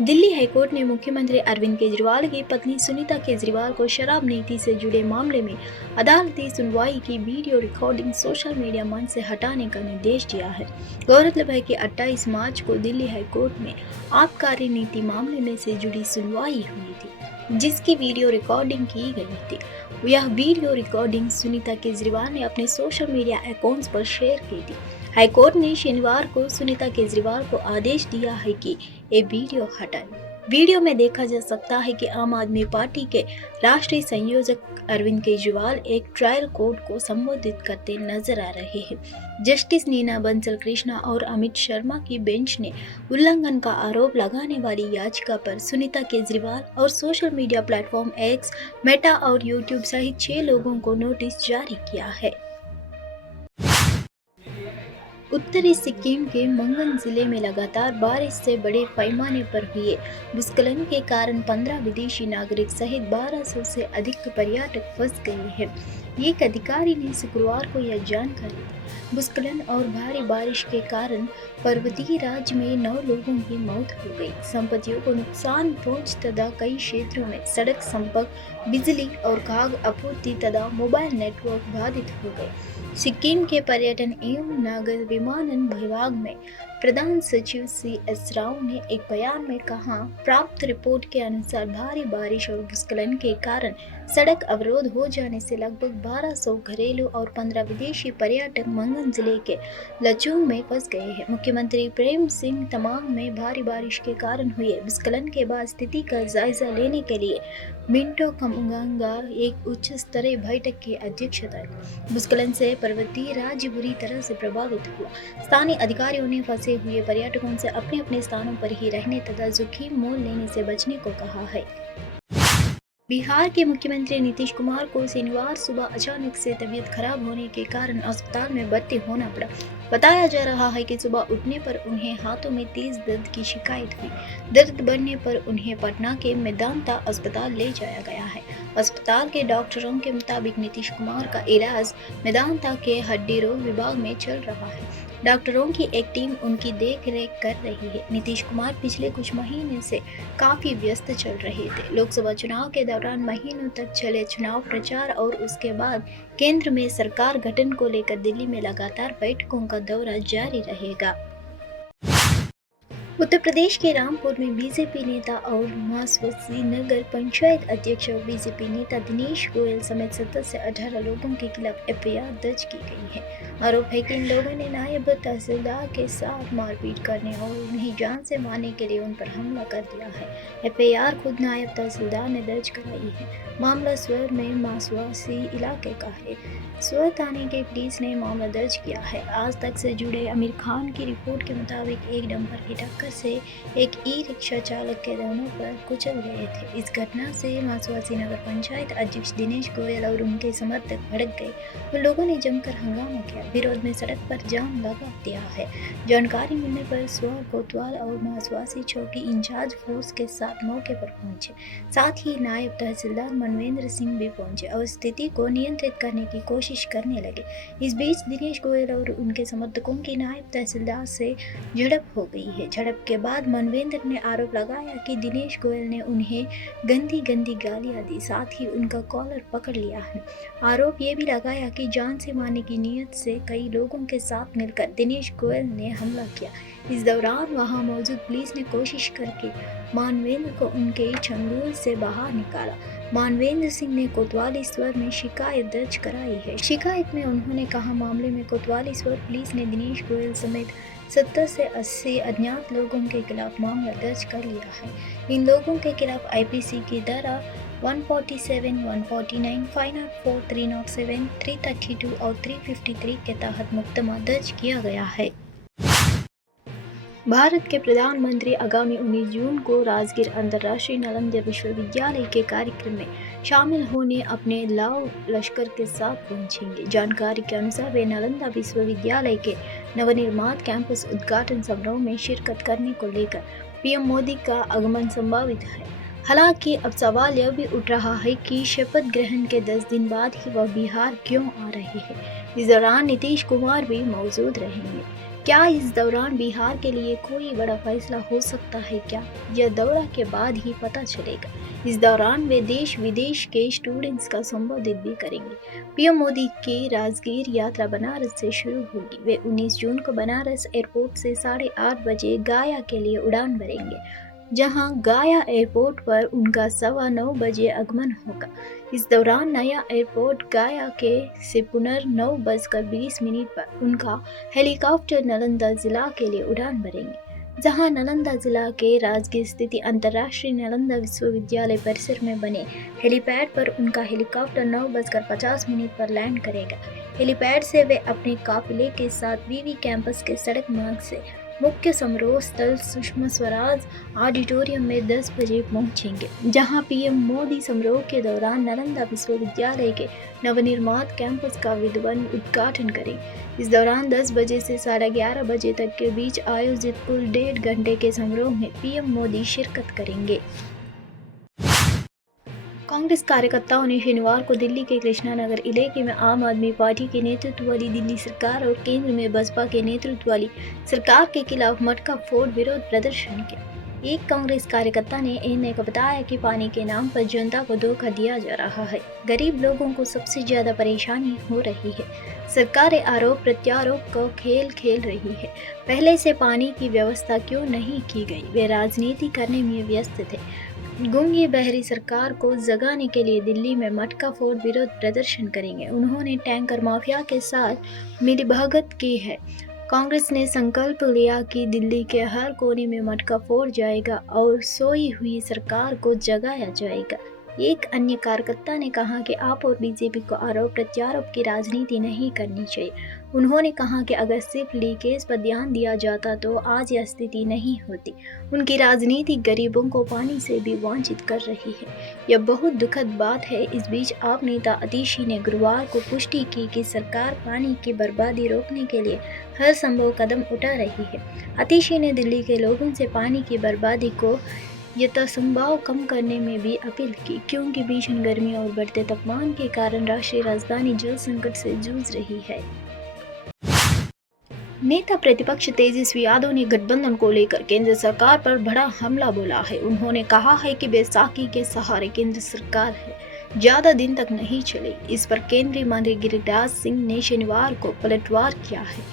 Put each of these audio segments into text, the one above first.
Delhi high court ने मुख्यमंत्री अरविंद केजरीवाल की पत्नी सुनीता केजरीवाल को शराब नीति से जुड़े मामले में अदालती सुनवाई की वीडियो रिकॉर्डिंग सोशल मीडिया मंच से हटाने का निर्देश दिया है। गौरतलब है कि 28 मार्च को दिल्ली हाईकोर्ट में आबकारी नीति मामले में से जुड़ी सुनवाई हुई थी, जिसकी वीडियो रिकॉर्डिंग की गई थी। यह वीडियो रिकॉर्डिंग सुनीता केजरीवाल ने अपने सोशल मीडिया अकाउंट्स पर शेयर की थी। हाईकोर्ट ने शनिवार को सुनीता केजरीवाल को आदेश दिया है कि ये वीडियो हटाएं। वीडियो में देखा जा सकता है कि आम आदमी पार्टी के राष्ट्रीय संयोजक अरविंद केजरीवाल एक ट्रायल कोर्ट को संबोधित करते नजर आ रहे हैं। जस्टिस नीना बंसल कृष्णा और अमित शर्मा की बेंच ने उल्लंघन का आरोप लगाने वाली याचिका पर सुनीता केजरीवाल और social media platform x, Meta और यूट्यूब सहित 6 लोगों को नोटिस जारी किया है। उत्तरी सिक्किम के मंगन जिले में लगातार बारिश से बड़े पैमाने पर हुए भूस्खलन के कारण 15 विदेशी नागरिक सहित 1200 से अधिक पर्यटक फंस गए हैं। एक अधिकारी ने शुक्रवार को यह जानकारी दी। भूस्खलन और भारी बारिश के कारण पर्वतीय राज्य में 9 लोगों की मौत हो गई, संपत्तियों को नुकसान पहुंच तथा कई क्षेत्रों में सड़क संपर्क, बिजली और खाद्य आपूर्ति तथा मोबाइल नेटवर्क बाधित हो गए। सिक्किम के पर्यटन एवं नागर विमानन विभाग में प्रधान सचिव CS राव ने एक बयान में कहा, प्राप्त रिपोर्ट के अनुसार भारी बारिश और भूस्खलन के कारण सड़क अवरोध हो जाने से लगभग 1200 घरेलू और 15 विदेशी पर्यटक मंगन जिले के लचूंग में फंस गए हैं। मुख्यमंत्री प्रेम सिंह तमांग में भारी बारिश के कारण हुए भूस्खलन के बाद स्थिति का जायजा लेने के लिए मिंटो कमगांगा एक उच्च स्तरीय बैठक की अध्यक्षता की। भूस्खलन से पर्वतीय राज्य बुरी तरह से प्रभावित हुआ। स्थानीय अधिकारियों ने फंसे हुए पर्यटकों से अपने अपने स्थानों पर ही रहने तथा जोखिम मोल लेने से बचने को कहा है। बिहार के मुख्यमंत्री नीतीश कुमार को शनिवार सुबह अचानक से तबीयत खराब होने के कारण अस्पताल में भर्ती होना पड़ा। बताया जा रहा है कि सुबह उठने पर उन्हें हाथों में तेज दर्द की शिकायत हुई। दर्द बढ़ने पर उन्हें पटना के मेदांता अस्पताल ले जाया गया है। अस्पताल के डॉक्टरों के मुताबिक नीतीश कुमार का इलाज मेदांता के हड्डी रोग विभाग में चल रहा है। डॉक्टरों की एक टीम उनकी देख रेख कर रही है। नीतीश कुमार पिछले कुछ महीने से काफी व्यस्त चल रहे थे। लोकसभा चुनाव के दौरान महीनों तक चले चुनाव प्रचार और उसके बाद केंद्र में सरकार गठन को लेकर दिल्ली में लगातार बैठकों का दौरा जारी रहेगा। उत्तर प्रदेश के रामपुर में बीजेपी नेता और मासवसी नगर पंचायत अध्यक्ष और बीजेपी नेता दिनेश गोयल समेत 17 से 18 लोगों के खिलाफ FIR दर्ज की गई है। आरोप है कि इन लोगों ने नायब तहसीलदार के साथ मारपीट करने और उन्हें जान से मारने के लिए उन पर हमला कर दिया है। FIR खुद नायब तहसीलदार ने दर्ज कराई है। मामला स्वर में मासवासी इलाके का है। स्वर थाने के पुलिस ने मामला दर्ज किया है। आज तक से जुड़े आमिर खान की रिपोर्ट के मुताबिक एक डंपर की टक्कर से एक ई-रिक्शा चालक के दोनों पर कुचल गए थे। इस घटना से मासवासी नगर पंचायत अध्यक्ष दिनेश गोयल और उनके समर्थक भड़क गए। उन लोगों ने जमकर हंगामा किया, विरोध में सड़क पर जाम लगा दिया है। जानकारी मिलने पर स्वर कोतवाल और मासवासी चौकी इंचार्ज फोर्स के साथ मौके पर पहुंचे। साथ ही नायब तहसीलदार मनवेंद्र सिंह भी पहुंचे और स्थिति को नियंत्रित करने की कोशिश करने लगे। इस बीच दिनेश गोयल और उनके समर्थकों की नायब तहसीलदार से झड़प हो गई है। झड़प के बाद मनवेंद्र ने आरोप लगाया कि दिनेश गोयल ने उन्हें गंदी गालियां दी, साथ ही उनका कॉलर पकड़ लिया है। आरोप ये भी लगाया कि जान से मारने की नीयत से कई लोगों के साथ मिलकर दिनेश गोयल ने हमला किया। इस दौरान वहां मौजूद पुलिस ने कोशिश करके मानवेंद्र को उनके चंगुल से बाहर निकाला। मानवेंद्र सिंह ने कोतवाली स्वर में शिकायत दर्ज कराई है। शिकायत में उन्होंने कहा, मामले में कोतवाली स्वर पुलिस ने दिनेश गोयल समेत 70 से 80 अज्ञात लोगों के खिलाफ मामला दर्ज कर लिया है। इन लोगों के खिलाफ IPC की धारा 147, 149, 504, 307, 332 और 353 के तहत मुकदमा दर्ज किया गया है। भारत के प्रधानमंत्री आगामी 19 जून को राजगीर अंतर्राष्ट्रीय नालंदा विश्वविद्यालय के कार्यक्रम में शामिल होने अपने लाव लश्कर के साथ पहुंचेंगे। जानकारी के अनुसार वे नालंदा विश्वविद्यालय के नवनिर्मित कैंपस उद्घाटन समारोह में शिरकत करने को लेकर PM मोदी का आगमन संभावित है। हालांकि अब सवाल यह भी उठ रहा है कि शपथ ग्रहण के 10 दिन बाद ही वह बिहार क्यों आ रहे हैं। इस दौरान नीतीश कुमार भी मौजूद रहेंगे। क्या इस दौरान बिहार के लिए कोई बड़ा फैसला हो सकता है क्या? यह दौरा के बाद ही पता चलेगा। इस दौरान वे देश विदेश के स्टूडेंट्स का संबोधित भी करेंगे। पीएम मोदी की राजगीर यात्रा बनारस से शुरू होगी। वे 19 जून को बनारस एयरपोर्ट से 8:30 बजे गया के लिए उड़ान भरेंगे, जहां गया एयरपोर्ट पर उनका 9:15 बजे आगमन होगा। इस दौरान नया एयरपोर्ट गया के से 9:20 पर उनका हेलीकॉप्टर नालंदा जिला के लिए उड़ान भरेंगे, जहां नालंदा जिला के राजगीर स्थित अंतर्राष्ट्रीय नालंदा विश्वविद्यालय परिसर में बने हेलीपैड पर उनका हेलीकॉप्टर 9:50 पर लैंड करेगा। हेलीपैड से वे अपने काफिले के साथ वीवी कैंपस के सड़क मार्ग से मुख्य समारोह स्थल सुषमा स्वराज ऑडिटोरियम में 10 बजे पहुंचेंगे, जहां पीएम मोदी समारोह के दौरान नालंदा विश्वविद्यालय के नवनिर्मित कैंपस का विधिवत उद्घाटन करेंगे। इस दौरान 10 बजे से 11:30 बजे तक के बीच आयोजित कुल 1.5 घंटे के समारोह में पीएम मोदी शिरकत करेंगे। कांग्रेस कार्यकर्ताओं ने शनिवार को दिल्ली के कृष्णा नगर इलाके में आम आदमी पार्टी के नेतृत्व वाली दिल्ली सरकार और केंद्र में बसपा के नेतृत्व वाली सरकार के खिलाफ मटका फोड़ विरोध प्रदर्शन किया। एक कांग्रेस कार्यकर्ता ने एएनआई को बताया कि पानी के नाम पर जनता को धोखा दिया जा रहा है। गरीब लोगों को सबसे ज्यादा परेशानी हो रही है। सरकार आरोप प्रत्यारोप को खेल खेल रही है। पहले से पानी की व्यवस्था क्यों नहीं की गई? वे राजनीति करने में व्यस्त थे। गूंगी बहरी सरकार को जगाने के लिए दिल्ली में मटका फोड़ विरोध प्रदर्शन करेंगे। उन्होंने टैंकर माफिया के साथ मिलीभगत की है। कांग्रेस ने संकल्प लिया कि दिल्ली के हर कोने में मटका फोड़ जाएगा और सोई हुई सरकार को जगाया जाएगा। एक अन्य कार्यकर्ता ने कहा कि आप और बीजेपी को आरोप प्रत्यारोप की राजनीति नहीं करनी चाहिए। उन्होंने कहा कि अगर सिर्फ लीकेज पर ध्यान दिया जाता तो आज यह स्थिति नहीं होती। उनकी राजनीति गरीबों को पानी से भी वंचित कर रही है। यह बहुत दुखद बात है। इस बीच आप नेता अतिशी ने गुरुवार को पुष्टि की कि सरकार पानी की बर्बादी रोकने के लिए हर संभव कदम उठा रही है। अतिशी ने दिल्ली के लोगों से पानी की बर्बादी को यथासंभव कम करने में भी अपील की, क्योंकि भीषण गर्मी और बढ़ते तापमान के कारण राष्ट्रीय राजधानी जल संकट से जूझ रही है। नेता प्रतिपक्ष तेजस्वी यादव ने गठबंधन को लेकर केंद्र सरकार पर बड़ा हमला बोला है। उन्होंने कहा है कि बैसाखी के सहारे केंद्र सरकार है, ज्यादा दिन तक नहीं चलेगी। इस पर केंद्रीय मंत्री गिरिराज सिंह ने शनिवार को पलटवार किया है।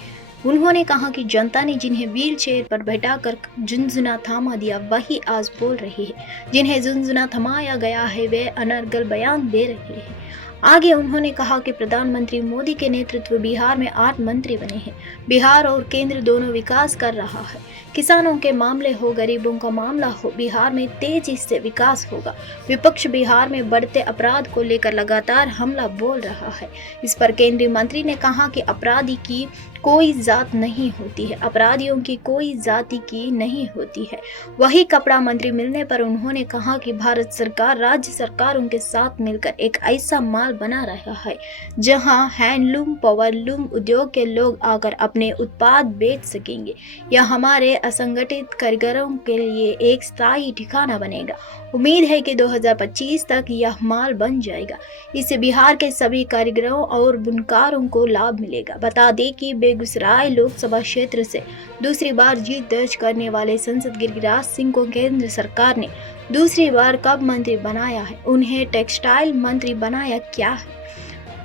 उन्होंने कहा कि जनता ने जिन्हें व्हील चेयर पर बैठाकर झुंझुना थामा दिया, वही आज बोल रही है। जिन्हें झुंझुना थमाया गया है वे अनर्गल बयान दे रहे हैं। आगे उन्होंने कहा कि प्रधानमंत्री मोदी के नेतृत्व बिहार में 8 मंत्री बने हैं। बिहार और केंद्र दोनों विकास कर रहा है। किसानों के मामले हो, गरीबों का मामला हो, बिहार में तेजी से विकास होगा। विपक्ष बिहार में बढ़ते अपराध को लेकर लगातार हमला बोल रहा है। इस पर केंद्रीय मंत्री ने कहा कि अपराधी की कोई जात नहीं होती है, अपराधियों की कोई जाति की नहीं होती है। वही कपड़ा मंत्री मिलने पर उन्होंने कहा कि भारत सरकार राज्य सरकारों के साथ मिलकर एक ऐसा माल बना रहा है जहां हैंडलूम पावरलूम उद्योग के लोग आकर अपने उत्पाद बेच सकेंगे। यह हमारे असंगठित कारीगरों के लिए एक स्थायी ठिकाना बनेगा। उम्मीद है कि 2025 तक यह माल बन जाएगा। इससे बिहार के सभी कारीगरों और बुनकारों को लाभ मिलेगा। बता दें कि बेगूसराय लोकसभा क्षेत्र से दूसरी बार जीत दर्ज करने वाले सांसद गिरिराज सिंह को केंद्र सरकार ने दूसरी बार कब मंत्री बनाया है? उन्हें टेक्सटाइल मंत्री बनाया क्या है?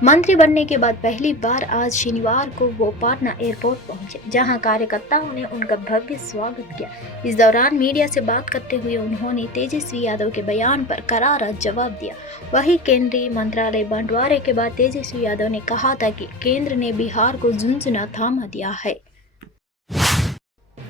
मंत्री बनने के बाद पहली बार आज शनिवार को वो पटना एयरपोर्ट पहुंचे, जहां कार्यकर्ताओं ने उनका भव्य स्वागत किया। इस दौरान मीडिया से बात करते हुए उन्होंने तेजस्वी यादव के बयान पर करारा जवाब दिया। वहीं केंद्रीय मंत्रालय बंटवारे के बाद तेजस्वी यादव ने कहा था कि केंद्र ने बिहार को झुंझुना थामा दिया है।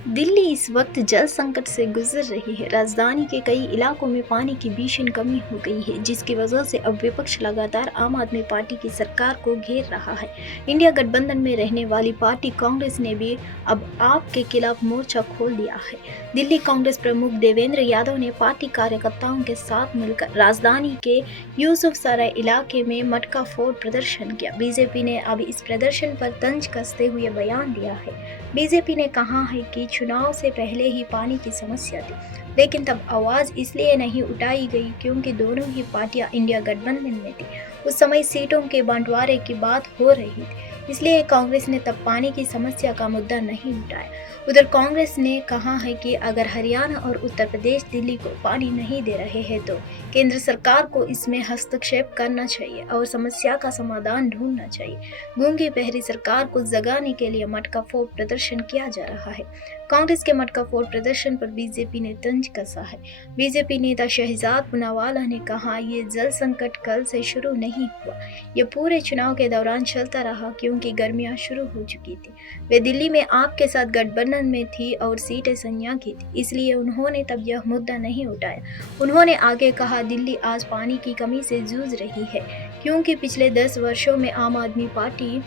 दिल्ली इस वक्त जल संकट से गुजर रही है। राजधानी के कई इलाकों में पानी की भीषण कमी हो गई है, जिसकी वजह से अब विपक्ष लगातार आम आदमी पार्टी की सरकार को घेर रहा है। इंडिया गठबंधन में रहने वाली पार्टी कांग्रेस ने भी अब आप के खिलाफ मोर्चा खोल दिया है। दिल्ली कांग्रेस प्रमुख देवेंद्र यादव ने पार्टी कार्यकर्ताओं के साथ मिलकर राजधानी के यूसुफसराय इलाके में मटका फोड़ प्रदर्शन किया। बीजेपी ने अब इस प्रदर्शन पर तंज कसते हुए बयान दिया है। बीजेपी ने कहा है कि चुनाव से पहले ही पानी की समस्या थी, लेकिन तब आवाज इसलिए नहीं उठाई गई क्योंकि दोनों ही पार्टियां इंडिया गठबंधन में थी। उस समय सीटों के बंटवारे की बात हो रही थी। इसलिए कांग्रेस ने तब पानी की समस्या का मुद्दा नहीं उठाया। उधर कांग्रेस ने कहा है कि अगर हरियाणा और उत्तर प्रदेश दिल्ली को पानी नहीं दे रहे हैं तो केंद्र सरकार को इसमें हस्तक्षेप करना चाहिए और समस्या का समाधान ढूंढना चाहिए। गूंगी बहरी सरकार को जगाने के लिए मटका फोड़ प्रदर्शन किया जा रहा है। कांग्रेस के मटका फोड़ प्रदर्शन पर बीजेपी ने तंज कसा है। बीजेपी नेता शहजाद पूनावाला ने कहा, ये जल संकट कल से शुरू नहीं हुआ, ये पूरे चुनाव के दौरान चलता रहा क्योंकि गर्मियां शुरू हो चुकी थी। वे दिल्ली में आप के साथ गठबंधन में थी और सीटें संया की थी, इसलिए उन्होंने तब यह मुद्दा नहीं उठाया। उन्होंने आगे कहा, दिल्ली आज पानी की कमी से जूझ रही है क्योंकि पिछले 10 वर्षों में आम आदमी पार्टी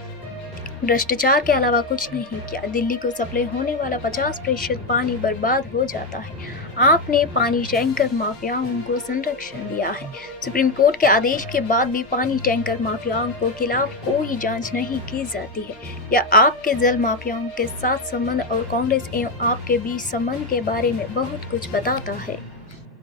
भ्रष्टाचार के अलावा कुछ नहीं किया। दिल्ली को सप्लाई होने वाला 50% पानी बर्बाद हो जाता है। आपने पानी टैंकर माफियाओं को संरक्षण दिया है। सुप्रीम कोर्ट के आदेश के बाद भी पानी टैंकर माफियाओं को खिलाफ कोई जांच नहीं की जाती है। यह आपके जल माफियाओं के साथ संबंध और कांग्रेस एवं आपके बीच संबंध के बारे में बहुत कुछ बताता है।